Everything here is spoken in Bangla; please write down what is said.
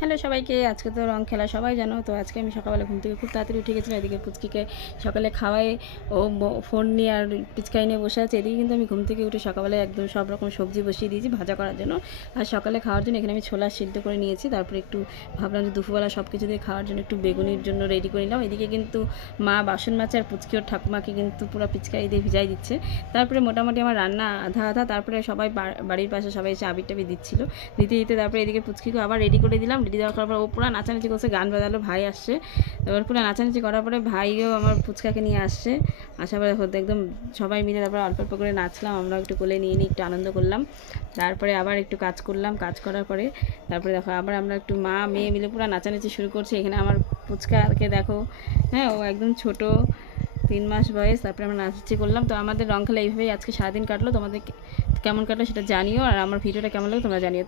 হ্যালো সবাইকে, আজকে তো রং খেলা সবাই জানো। তো আজকে আমি সকালবেলা ঘুম থেকে খুব তাড়াতাড়ি উঠে গেছিলাম। এদিকে পুচকিকে সকালে খাওয়াই, ও ফোন নিয়ে আর পিচকারি নিয়ে বসে আছে। এদিকে কিন্তু আমি ঘুম থেকে উঠে সকালবেলা একদম সব রকম সবজি বসিয়ে দিয়েছি ভাজা করার জন্য। আর সকালে খাওয়ার জন্য এখানে আমি ছোলা সিদ্ধ করে নিয়েছি। তারপরে একটু ভাবলাম যে দুপুরবেলা সব কিছু দিয়ে খাওয়ার জন্য একটু বেগুনির জন্য রেডি করে নিলাম। এদিকে কিন্তু মা বাসন মাজছে আর পুচকি ওর ঠাকুমাকে কিন্তু পুরো পিচকারি দিয়ে ভিজাই দিচ্ছে। তারপরে মোটামুটি আমার রান্না আধা আধা। তারপরে সবাই বাড়ির পাশে সবাই এসে আবির টাবির দিচ্ছিলো। দিতে দিতে তারপরে এদিকে পুচকিকে আবার রেডি করে দিলাম। রেডি দেওয়ার পর ও পুরো নাচানাচি করছে, গান বাজালো, ভাই আসছে। এবার পুরো নাচানাচি করার পরে ভাইও আমার ফুচকাকে নিয়ে আসছে। আসার পরে হতে একদম সবাই মিলে তারপরে অল্প অল্প করে নাচলাম। আমরা একটু কোলে নিয়ে একটু আনন্দ করলাম। তারপরে আবার একটু কাজ করলাম। কাজ করার পরে তারপরে দেখো আবার আমরা একটু মা মেয়ে মিলে পুরো নাচানাচি শুরু করছি। এখানে আমার ফুচকাকে দেখো, হ্যাঁ ও একদম ছোট, 3 মাস বয়স। তারপরে আমরা নাচানাচি করলাম। তো আমাদের রং খেলা এইভাবেই আজকে সারাদিন কাটলো। তোমাদের কেমন কাটলো সেটা জানিও, আর আমার ভিডিওটা কেমন লাগলো তোমরা জানিও।